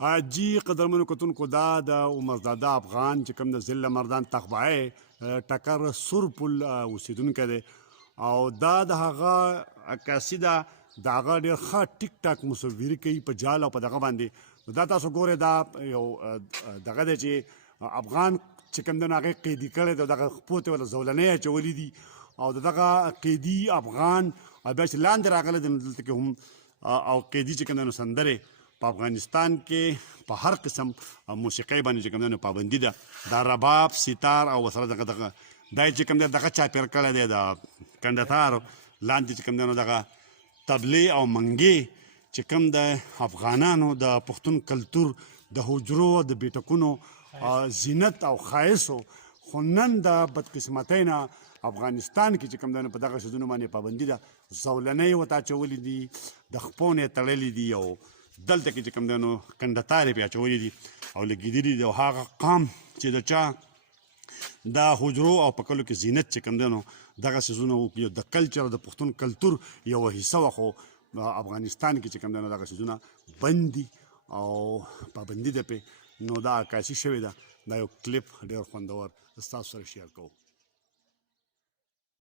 جی قدرمنو کتونکو دا د عمرزاده افغان چې کوم د ضلع مردان تخبعی ټکر سور پل اوسیدونکی دی او دا د هغه عکاسي ده د هغه ډېر ښه ټیک ټاک مصوري کوي په جال او په دغه باندې. نو دا تاسو ګورئ دا یو دغه دی چې افغان چې کوم دی نو هغې قیدي کړی دی، دغه خپو ته ورله زولنۍ اچولي دي او د دغه قیدي افغان او بیا چې لاندې راغلی دی نو دلته کې هم او قیدي چې کوم دی نو سندرې په افغانستان کې په هر قسم موسیقۍ باندې چې کوم دی نو پابندي ده. دا رباب، سیتار او ورسره دغه دا یې چې کوم دی دغه چاپېر کړی دی د کنډتار لاندې چې کوم دی نو دغه طبلې او منګې چې کوم د افغانانو د پښتون کلتور د حجرو د بیټکونو زینت او ښایست خو نن د بدقسمتۍ نه افغانستان کې چې کوم دی نو په دغه څیزونو باندې پابندي ده. زولنۍ ورته اچولي دي، د خپو نه یې تړلي دي او دلته کې چې کوم دی نو کنډتارې پرې اچولي دي او لګېدلي دي او هغه قام چې د چا د حجرو او پکلو کې زینت چې کوم دی نو دغه څیزونه یو د کلچر د پښتون کلتور یوه حصه وه، خو افغانستان کې چې کوم دی نو دغه څیزونه بند دي او پابندي ده پرې. نو دا عکاسي شوې ده، دا یو کلیپ ډېر خوندور ستاسو سره شیر کوو.